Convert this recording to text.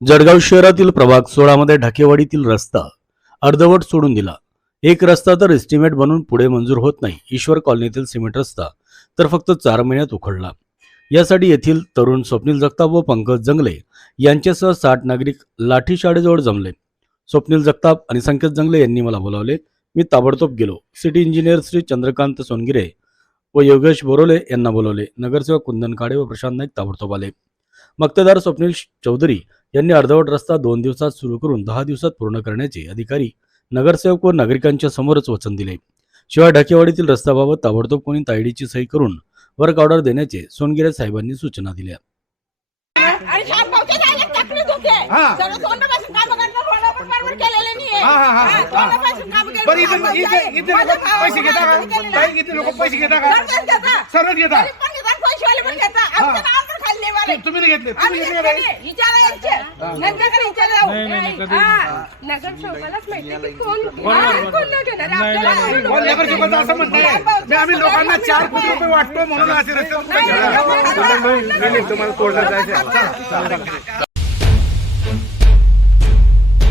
जळगाव शहरातील प्रभाग सोळामध्ये ढाकेवाडीतील रस्ता अर्धवट सोडून दिला. एक रस्ता तर एस्टिमेट बनून पुढे मंजूर होत नाही. ईश्वर कॉलनीतील सिमेंट रस्ता तर फक्त चार महिन्यात उखडला. यासाठी येथील तरुण स्वप्नील जगताप व पंकज जंगले यांच्यासह साठ नागरिक लाठी शाळेजवळ जमले. स्वप्नील जगताप आणि संकेत जंगले यांनी मला बोलावले. मी ताबडतोब गेलो. सिटी इंजिनियर श्री चंद्रकांत सोनगिरे व योगेश बोरोले यांना बोलवले. नगरसेवक कुंदन काडे व प्रशांत नाईक ताबडतोब आले. मक्तेदार स्वप्नील चौधरी यांनी अर्धवट रस्ता दोन दिवसात सुरू करून दहा दिवसात पूर्ण करण्याचे अधिकारी नगरसेवक व नागरिकांच्या समोरच वचन दिले. शिवाय ढाकेवाडीतील रस्त्याबाबत ताबडतोब कोणी तायडीची सही करून वर्क ऑर्डर देण्याचे सोनगिरे साहेबांनी सूचना दिल्या. पैसे घेता का? तुम्ही घेतले नंतर का नाही, आम्ही आहे. लोकांना चार कोटी रुपये वाटतो म्हणून असे रस्ते तुम्हाला तोडण्यात जायचं